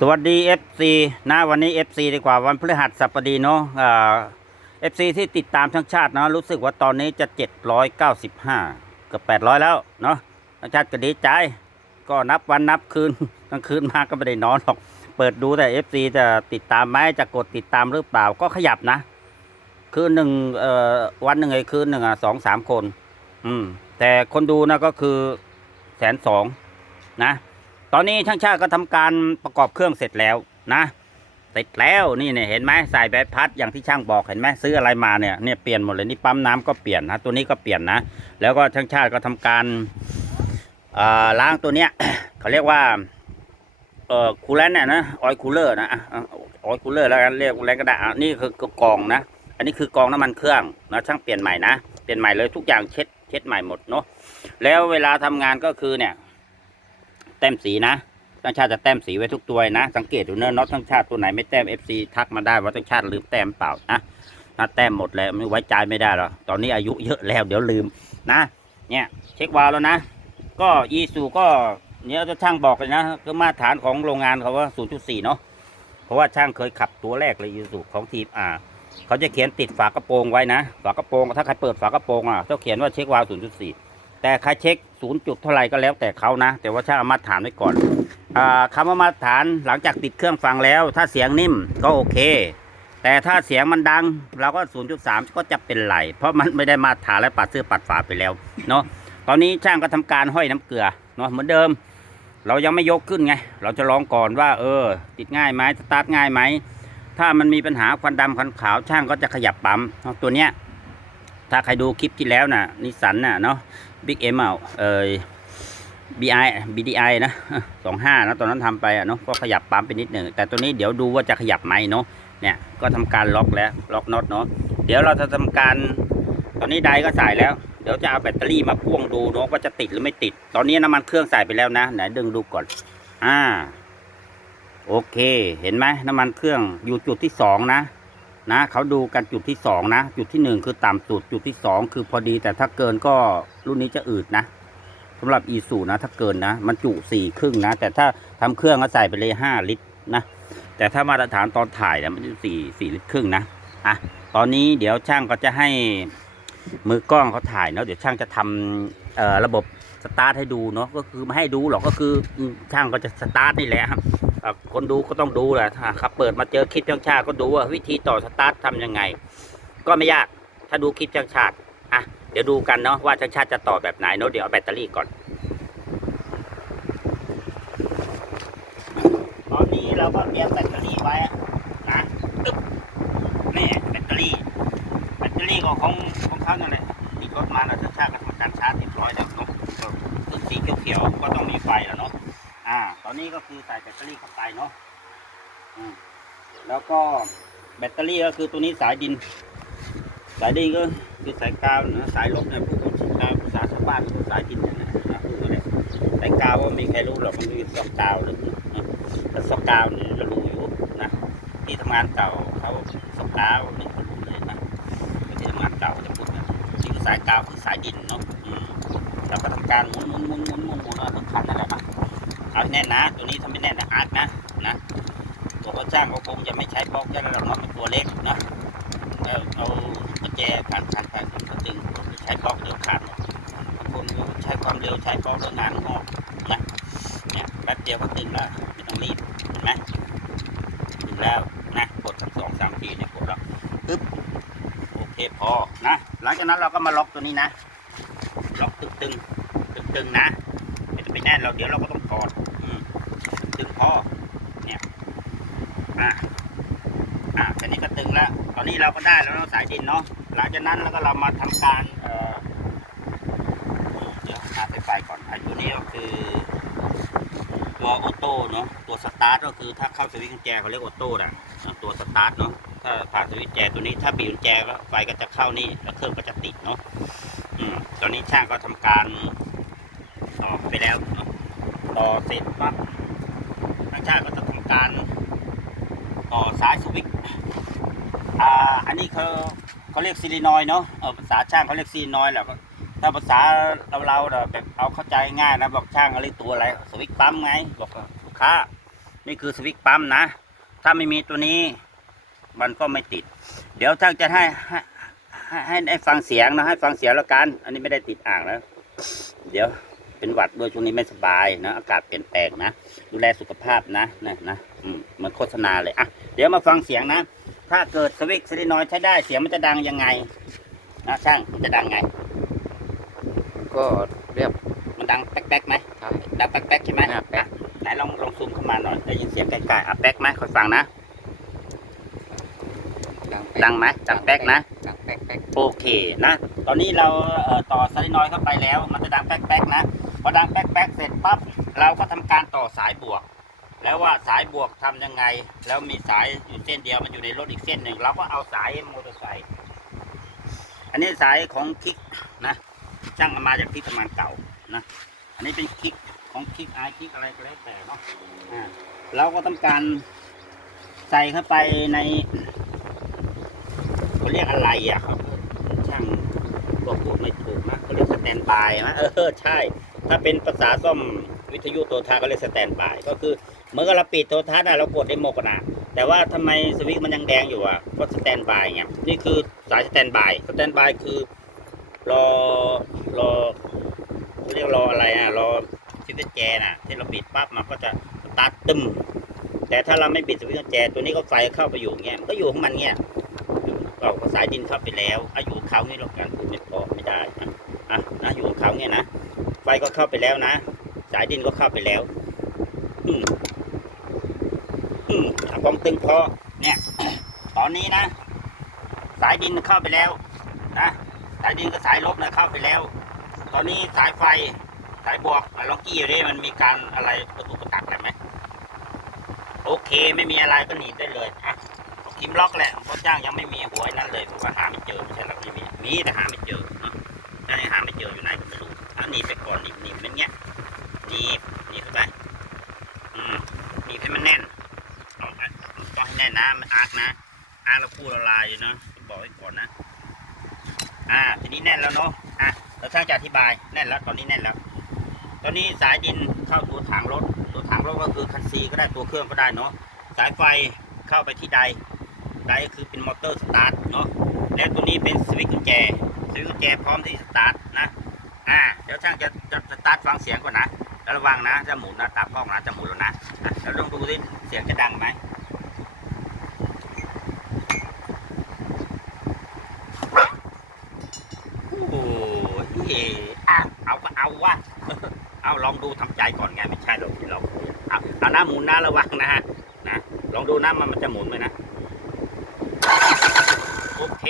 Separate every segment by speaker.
Speaker 1: สวัสดี FC นะวันนี้ FC ดีกว่าวันพฤหัสบดีเนาะเอ่า FC ที่ติดตามทั้งชาติเนาะรู้สึกว่าตอนนี้จะ 795 เกับ800 แล้วเนาะทั้งชาติก็ดีใจ ก็นับวันนับคืนกลางคืนมาก็ไม่ได้นอนหรอก เปิดดูแต่ FC จะติดตามไหมจะกดติดตามหรือเปล่าก็ขยับนะ คืนหนึ่งเอ่อวันหนึ่งไอ้คืนหนึ่งอะสองสามคน อืมแต่คนดูนะก็คือแสนสองนะ ตอนนี้ช่างชาติก็ทำการประกอบเครื่องเสร็จแล้วนะเสร็จแล้วนี่เนี่ยเห็นไหมใสายใบพัดอย่างที่ช่างบอกเห็นไหมซื้ออะไรมาเนี่ยเนี่ยเปลี่ยนหมดเลยนี่ปั๊มน้ำก็เปลี่ยนนะตัวนี้ก็เปลี่ยนนะ แล้วก็ช่างชาติก็ทำการล้างตัวเนี้ยเขาเรียกว่าเอ่อคูลเลนเนี่ยนะออยคูลเลอร์นะออยคูลเลอร์แล้วกันเรียกอะไรก็ได้นี่คือกองนะ อันนี้คือกองน้ำมันเครื่องนะช่างเปลี่ยนใหม่นะเปลี่ยนใหม่เลยทุกอย่างเช็ดเช็ดใหม่หมดเนาะแล้วเวลาทำงานก็คือเนี่ย แต้มสีนะทั้งชาติจะแต้มสีไว้ทุกตัวนะ สังเกตดูเนอะน็อตทั้งชาติตัวไหนไม่แต้ม FC ทักมาได้ว่าทั้งชาติลืมแต้มเปล่านะถ้าแต้มหมดแล้วไม่ไว้ใจไม่ได้หรอกตอนนี้อายุเยอะแล้วเดี๋ยวลืมนะเนี่ยเช็ควาลแล้วนะ ก็ยีสูก็เนี่ยจะช่างบอกเลยนะคือมาตรฐานของโรงงานเขาว่า 0.4 เนาะเพราะว่าช่างเคยขับตัวแรกเลยยีสูของทีมอ่าเขาจะเขียนติดฝากระโปรงไว้นะ ฝากระโปรงถ้าใครเปิดฝากระโปรงอะต้องเขียนว่าเช็ควาล์ว0.4 แต่ใครเช็ค0จุดเท่าไหร่ก็แล้วแต่เขานะ แต่ว่าช่างเอามาตรฐานไว้ก่อนอ่าคำว่ามาตรฐานหลังจากติดเครื่องฟังแล้ว ถ้าเสียงนิ่มก็โอเค แต่ถ้าเสียงมันดัง เราก็ 0.3 ก็จะเป็นไหล เพราะมันไม่ได้มาตรฐานและปัดเสื้อปัดฝาไปแล้วเนาะตอนนี้ช่างก็ทำการห้อยน้ำเกลือเนาะเหมือนเดิม เรายังไม่ยกขึ้นไง เราจะลองก่อนว่า เออ ติดง่ายไหมสตาร์ทง่ายไหมถ้ามันมีปัญหาควันดำควันขาวช่างก็จะขยับปั๊มตัวเนี้ยถ้าใครดูคลิปที่แล้วน่ะนิสสันน่ะเนาะ บิ๊กเอ็มเอาเอ่ย BI BDI นะสองห้านะตอนนั้นทำไปอะเนาะก็ขยับปั๊มไปนิดหนึ่งแต่ตัวนี้เดี๋ยวดูว่าจะขยับไหมเนาะเนี่ยก็ทำการล็อกแล้วล็อกน็อตเนาะเดี๋ยวเราจะทำการ ตอนนี้ไดก็ใส่แล้ว เดี๋ยวจะเอาแบตเตอรี่มาพ่วงดูเนาะว่าจะติดหรือไม่ติด ตอนนี้น้ำมันเครื่องใส่ไปแล้วนะไหนดึงดูก่อน อ่า โอเค เห็นไหมน้ำมันเครื่องอยู่จุดที่สองนะ นะเขาดูกันจุดที่สองนะ จุดที่หนึ่งคือต่ำสุดจุดที่สองคือพอดีแต่ถ้าเกินก็รุ่นนี้จะอืดนะสำหรับอีสูนะ ถ้าเกินนะ มันจุสี่ครึ่งนะ แต่ถ้าทำเครื่องก็ใส่ไปเลยห้าลิตรนะแต่ถ้ามาตรฐานตอนถ่ายเนี่ยมันจะสี่สี่ลิตรครึ่งนะอะตอนนี้เดี๋ยวช่างก็จะให้มือกล้องเขาถ่ายเนาะเดี๋ยวช่างจะทำระบบสตาร์ทให้ดูเนาะก็คือไม่ให้ดูหรอกก็คือช่างก็จะสตาร์ทนี่แหละ ครับ คนดูก็ต้องดูแหละถ้าครับเปิดมาเจอคลิปช่างชาติก็ดูว่าวิธีต่อสตาร์ททำยังไง ก็ไม่ยากถ้าดูคลิปช่างชาติอะเดี๋ยวดูกันเนาะว่าช่างชาติจะต่อแบบไหนเนาะเดี๋ยวเอาแบตเตอรี่ก่อน ตอนนี้เราก็เตรียมแบตเตอรี่ไว้อะนะตึ๊บนี่แบตเตอรี่ แบตเตอรี่ก็ของของเขานั่นแหละติดรถมาแล้วช่างชาติก็ทำการชาร์จเรียบร้อยแล้วเนาะสีเขียวๆก็ต้องมีไฟแล้วเนาะ อ่าตอนนี้ก็คือใส่แบตเตอรี่เข้าไปเนาะแล้วก็แบตเตอรี่ก็คือตัวนี้สายดิน สายดินก็คือสายกาวนะสายลบเนี่ยพวกภาษาชาวบ้านคือสายดินเนยนะนะพวกนี้สายกาวว่มีใครรู้หรอกมันมีซอกกาวหรือนะแต่ซอกกาวเนี่ยเรารู้อยู่นะที่ทำงานเก่าเขาซอกกาวนี่เขารู้เลยนะที่ทำงานเก่าจะพูดนะที่สายกาวคือสายดินเนาะแล้วก็ทำการหมุนหมุนหมุนหมุนหมุนหมุนเอาทั้งคันนั่นแหละนะ เอาแน่นนะ ตัวนี้ทำไม่แน่นนะอาร์ตนะนะตัวก็จ้างก็คงจะไม่ใช้บล็อกแค่ระดับน้องเป็นตัวเล็กนะเอาเอากุญแจพันพันพันพันก็ดึงใช้บล็อกเดียวขาดหมดบางคนใช้ความเร็วใช้บล็อกแล้วงานงอกนะเนี่ยแป๊บเดียวก็ดึงแล้วไม่ต้องรีบเห็นไหมดึงแล้วนะกดทั้งสองสามทีเนี่ยกดแล้วปึ๊บโอเคพอนะหลังจากนั้นเราก็มาล็อกตัวนี้นะล็อกตึงตึงตึงตึงนะไม่ต้องไปแน่นเราเดี๋ยวเราก็ต้อง พอเนี่ยอ่าอ่าแค่นี้ก็ตึงแล้ว ตอนนี้เราก็ได้แล้วเนาสายดินเนาะหลังจากนั้นแล้วก็เรามาทำการเอ่อเดี๋ยวหาไฟไฟก่อนไอ้ตัวนี้ก็คือตัวออโต้เนาะตัวสตาร์ทก็คือถ้าเข้าสวิตช์กุญแจเขาเรียกออโต้นะตัวสตาร์ทเนาะถ้าผ่านสวิตช์แจตัวนี้ถ้าบีบกุญแจก็ไฟก็จะเข้านี่แล้วเครื่องก็จะติดเนาะอืมตอนนี้ช่างก็ทำการต่อไปแล้วเนอะต่อเสร็จปั๊บ การต่อสายสวิตช์อ่าอันนี้เขาเขาเรียกซีรีนอยเนาะเออภาษาช่างเขาเรียกซีรีนอยแหละถ้าภาษาเราเราแบบเอาเข้าใจง่ายนะบอกช่างเขาเรียกตัวอะไรสวิตช์ปั๊มไงบอกลูกค้านี่คือสวิตช์ปั๊มนะ ถ้าไม่มีตัวนี้มันก็ไม่ติด เดี๋ยวช่างจะให้ให้ให้ให้ให้ฟังเสียงนะให้ฟังเสียงแล้วกัน อันนี้ไม่ได้ติดอ่างแล้ว เดี๋ยว เป็นหวัดด้วยช่วงนี้ไม่สบายนะอากาศเปลี่ยนแปลงนะ ดูแลสุขภาพนะนะนะอืมเหมือนโฆษณาเลยอะเดี๋ยวมาฟังเสียงนะ ถ้าเกิดสวิตช์สลินอยด์ใช้ได้เสียงมันจะดังยังไงนะช่างมันจะดังไง
Speaker 2: ก็เรียบ
Speaker 1: มันดังแป๊กๆไหม
Speaker 2: ใช่
Speaker 1: ดังแป๊กๆใช่ไหม
Speaker 2: อะแป๊ก
Speaker 1: อะไหนลองลองซูมเข้ามาหน่อยได้ยินเสียงใกล้ๆอะแป๊กไหมคอยฟังนะ
Speaker 2: ดัง
Speaker 1: ดังไหมดังแป๊กนะ
Speaker 2: ดังแป๊กแป๊ก
Speaker 1: โอเคนะ ตอนนี้เราเอ่อต่อสลินอยด์เข้าไปแล้ว มันจะดังแป๊กๆนะพ อดังแป๊กๆเสร็จปั๊บเราก็ทำการต่อสายบวก แล้วว่าสายบวกทำยังไง แล้วมีสายอยู่เส้นเดียวมันอยู่ในรถอีกเส้นหนึ่งเราก็เอาสายมอเตอร์ไซค์อันนี้สายของคลิกนะช่างมาจากที่ทำงานเก่านะอันนี้เป็นคลิกของคลิกไอคลิกอะไรก็แล้วแต่เนาะอ่าเราก็ทำการใส่เข้าไปในเขาเรียกอะไรอะครับช่างก็พูดไม่ถูกนะเขาเรียกสแตนบายนะเออใช่ ถ้าเป็นภาษาซ่อมวิทยุโทรทัศน์ก็เรียกสแตนบาย ก็คือเหมื่อนกับเราปิดโทรทัศน์นะเรากดได้โมกนะแต่ว่าทำไมสวิตช์มันยังแดงอยู่อะก็สแตนบายไงนี่คือสายสแตนบายสแตนบายคือรอรอเรียกรออะไรอะรอชิปแจน่ะ ที่เราปิดปั๊บมันก็จะตาร์ทตึมแต่ถ้าเราไม่ปิดสวิตช์แจตัวนี้ก็ไฟเข้าไปอยู่เงี้ยก็อยู่ของมันเงี้ยเราสายดินเข้าไปแล้วอายู่เขานี่เราการพูดไม่พอไม่ได้อะนะอยู่ของเขาเนี่ยนะ ฟก็เข้าไปแล้วนะ สายดินก็เข้าไปแล้ว อืมอืมเอาความตึงพอ เนี่ย ตอนนี้นะ สายดินเข้าไปแล้ว นะ สายดินกับสายลบนะเข้าไปแล้ว ตอนนี้สายไฟ สายบวกอะลองกี้อยู่ดิมันมีการอะไรประตูประตักอะไรไหมโอเค ไม่มีอะไรก็หนีได้เลยอะคิมล็อกแหละพราะจ้างยังไม่มีหัวนั่นเลยเพราะว่หาไม่เจอไม่ใช่หรอกไม่มีมีแต่หาไม่เจอเนะถ้ายังหาไม่เจออยู่ไหนก็ไม่ หนีบไปก่อนหนีบหนีบมันเงี้ยหนีบหนีบเข้าไปอืมหนีบให้มันแน่นเอาอะต้องให้แน่นนะมันอาร์กนะอาร์กแล้วคู่ละลายอยู่เนาะบอกไว้ก่อนนะ อ่า ทีนี้แน่นแล้วเนาะอะเราช่างจะอธิบายแน่นแล้วตอนนี้แน่นแล้ว ตอนนี้สายดินเข้าตัวถังรถ ตัวถังรถก็คือคันซีก็ได้ตัวเครื่องก็ได้เนาะสายไฟเข้าไปที่ใดใดก็คือเป็นมอเตอร์สตาร์ทเนาะและตัวนี้เป็นสวิตช์กุญแจสวิตช์กุญแจพร้อมที่สตาร์ทนะ อ่าเดี๋ยวช่างจะจะตาร์ทฟังเสียงก่อนนะแล้วระวังนะจะหมุนนะตามกล้องนะจะหมุนแล้วนะอะเดี๋ยวลองดูสิเสียงจะดังไหมโอ้ยอะเอาก็เอาวะ เอาลองดูทำใจก่อนไงไม่ใช่หรอกที่เราเอาเอาหน้าหมุนหน้าระวังนะฮะนะลองดูนะมันมันจะหมุนไหมนะโอเค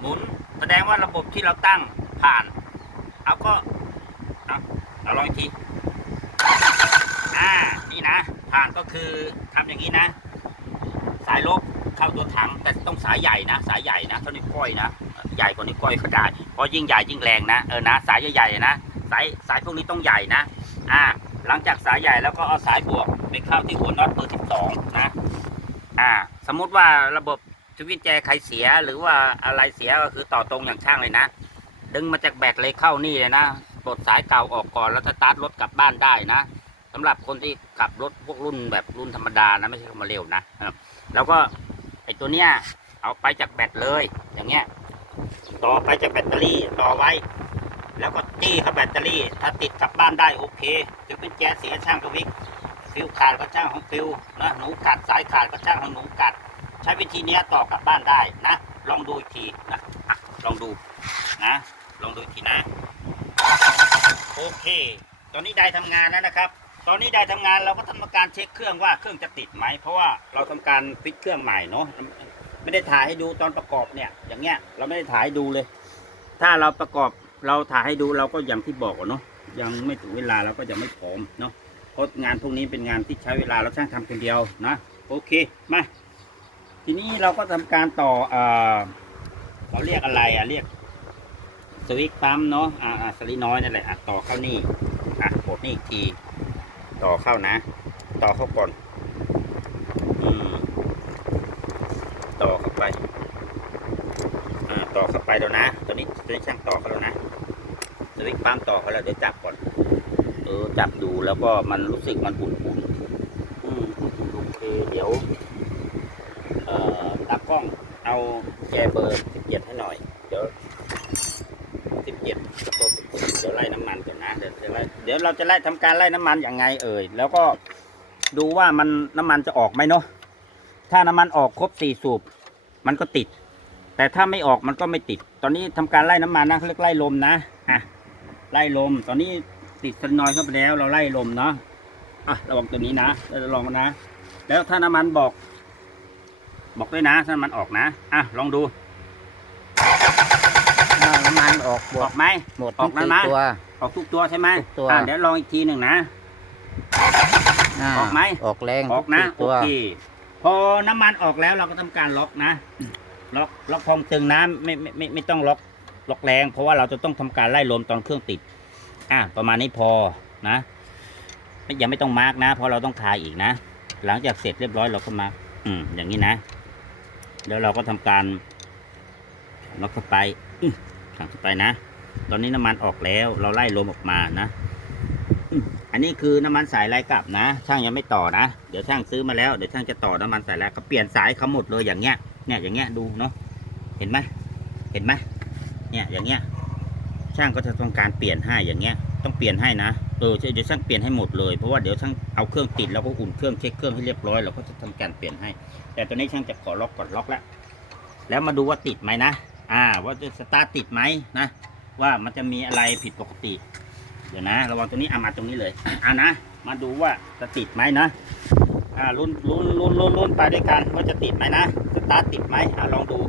Speaker 1: หมุนแสดงว่าระบบที่เราตั้งผ่าน เอาก็เอาเอาลองอีกทีอ่านี่นะผ่านก็คือทำอย่างนี้นะ สายลบเข้าตัวถังแต่ต้องสายใหญ่นะ สายใหญ่นะเท่านิ้ก้อยนะใหญ่กว่านิ้ก้อยก็ได้เพราะยิ่งใหญ่ยิ่งแรงนะเออนะสายใหญ่ๆนะสายสายพวกนี้ต้องใหญ่นะอ่าหลังจากสายใหญ่แล้วก็เอาสายบวกไปเข้าที่หัวน็อตเบอร์สิบสองนะอ่าสมมุติว่าระบบสวิตแจใครเสียหรือว่าอะไรเสียก็คือต่อตรงอย่างช่างเลยนะ ดึงมาจากแบตเลยเข้านี่เลยนะปลดสายเก่าออกก่อนแล้วสตาร์ทรถกลับบ้านได้นะสำหรับคนที่ขับรถพวกรุ่นแบบรุ่นธรรมดานะไม่ใช่มาเร็วนะครับ แล้วก็ไอตัวเนี้ยเอาไปจากแบตเลย อย่างเงี้ย ต่อไปจากแบตเตอรี่ต่อไว้ แล้วก็จี้เข้าแบตเตอรี่ ถ้าติดกลับบ้านได้โอเคจะเป็นแจเสียช่างกวิกฟิวขาดก็ช่างของฟิวนะหนูกัดสายขาดก็ช่างของหนูกัด ใช้วิธีเนี้ยต่อกลับบ้านได้นะ ลองดูอีกทีนะลองดูนะ ลองดูทีนะ โอเค ตอนนี้ได้ทำงานแล้วนะครับ ตอนนี้ได้ทำงานเราก็ทำการเช็คเครื่องว่าเครื่องจะติดไหม เพราะว่าเราทำการฟิตเครื่องใหม่เนาะไม่ได้ถ่ายให้ดูตอนประกอบเนี่ย อย่างเงี้ยเราไม่ได้ถ่ายให้ดูเลย ถ้าเราประกอบเราถ่ายให้ดูเราก็อย่างที่บอกเนาะยังไม่ถึงเวลาเราก็จะไม่พร้อมเนาะเพราะงานพวกนี้เป็นงานที่ใช้เวลาเราช่างทำคนเดียวนะโอเคมาทีนี้เราก็ทำการต่อเอ่อเราเรียกอะไรอะเรียก สวิตปั๊มเนาะอ่าสลิน้อยนั่นแหละอะต่อเข้านี่อะกดนี่อีกที ต่อเข้านะ ต่อเข้าก่อนอืมต่อเข้าไปอ่าต่อเข้าไปแล้วนะตอนนี้ตอนนี้ช่างต่อเขาแล้วนะสวิตปั๊มต่อเขาแล้วเดี๋ยวจับก่อนเออจับดูแล้วก็มันรู้สึกมันอุ่นอุ่นอืมโอเคเดี๋ยวเอ่อตากล้องเอาแจเบอร์สิบเจ็ดให้หน่อยเดี๋ยว เจ็ดเดี๋ยวไล่น้ำมันก่อนนะเดี๋ยวเดี๋ยวเราจะไล่ทำการไล่น้ำมันอย่างไงเอ่ยแล้วก็ดูว่ามันน้ำมันจะออกไหมเนาะถ้าน้ำมันออกครบสี่สูบมันก็ติด แต่ถ้าไม่ออกมันก็ไม่ติด ตอนนี้ทำการไล่น้ำมันนะเรียกไล่ลมนะอะไล่ลม ตอนนี้ติดสนอยเข้าไปแล้ว เราไล่ลมเนาะอะระวังตัวนี้นะเราลองนะ แล้วถ้าน้ำมันบอก บอกด้วยนะถ้าน้ำมันออกนะอะลองดู
Speaker 2: น้ำมันออกหม
Speaker 1: อ
Speaker 2: ด
Speaker 1: อกไหม
Speaker 2: หมด
Speaker 1: ออกแล้ว
Speaker 2: ทั้ง
Speaker 1: นะ
Speaker 2: สี่ตัว
Speaker 1: ออกทุกตัวใช่ไหม
Speaker 2: ทุกตัว
Speaker 1: อะเดี๋ยวลองอีกทีหนึ่งนะาออกไหม
Speaker 2: ออกแรง
Speaker 1: ออกนะ
Speaker 2: ทุ
Speaker 1: โอ
Speaker 2: ตัว
Speaker 1: เคพอน้ำมันออกแล้วเราก็ทำการล็อกนะ ล็อกล็อกพองตึงนะไม่ไม่ไม่ไม่ต้องล็อกล็อกแรง เพราะว่าเราจะต้องทำการไล่ลมตอนเครื่องติด อะประมาณนี้พอนะไม่ยังไม่ต้องมาร์กนะ เพราะเราต้องคายอีกนะ หลังจากเสร็จเรียบร้อยเราก็มาร์กอืมอย่างนี้นะ แล้วเราก็ทำการล็อกเข้าไปอื้อ ขังไปนะ ตอนนี้น้ำมันออกแล้วเราไล่ลมออกมานะ อันนี้คือน้ำมันสายไล่กลับนะ ช่างยังไม่ต่อนะ เดี๋ยวช่างซื้อมาแล้วเดี๋ยวช่างจะต่อน้ำมันสายไล่ก็เปลี่ยนสายเขาหมดเลยอย่างเงี้ย เนี่ยอย่างเงี้ยดูเนาะ เห็นไหมเห็นไหมเนี่ยอย่างเงี้ย ช่างก็จะทำการเปลี่ยนให้อย่างเงี้ย ต้องเปลี่ยนให้นะ เออเดี๋ยวช่างเปลี่ยนให้หมดเลยเพราะว่าเดี๋ยวช่างเอาเครื่องติดแล้วก็อุ่นเครื่องเช็คเครื่องให้เรียบร้อยเราก็จะทำการเปลี่ยนให้ แต่ตอนนี้ช่างจะขอล็อกก่อนล็อกแล้วแล้วมาดูว่าติดไหมนะ อ่า ว่าจะสตาร์ทติดไหมนะ ว่ามันจะมีอะไรผิดปกติ เดี๋ยวนะ ระวังตรงนี้เอามาตรงนี้เลยอ่านะ มาดูว่าจะติดไหมนะ อ่าลุ้นลุ้นลุ้นลุ้นลุ้นไปด้วยกันว่าจะติดไหมนะ สตาร์ทติดไหมอ่าลองดู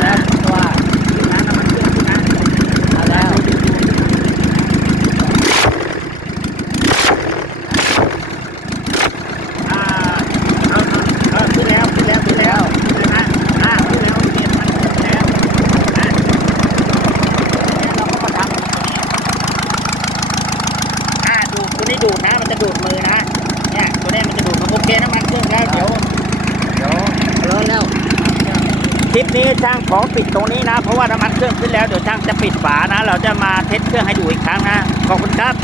Speaker 2: แล้วตัวเอาแล้ว
Speaker 1: ดูตัวนี้ดูดนะ มันจะดูดมือนะ เนี่ยตัวนี้มันจะดูดโอเคน้ำมันเครื่องแล้วเดี๋ยว
Speaker 2: เดี๋ยวร้อนแล้ว
Speaker 1: คลิปนี้ช่างข อปิดตรงนี้นะ เพราะว่าน้ำมันเครื่องขึ้นแล้วเดี๋ยวช่างจะปิดฝานะ เราจะมาเทสเครื่องให้ดูอีกครั้งนะ ขอบคุณครับ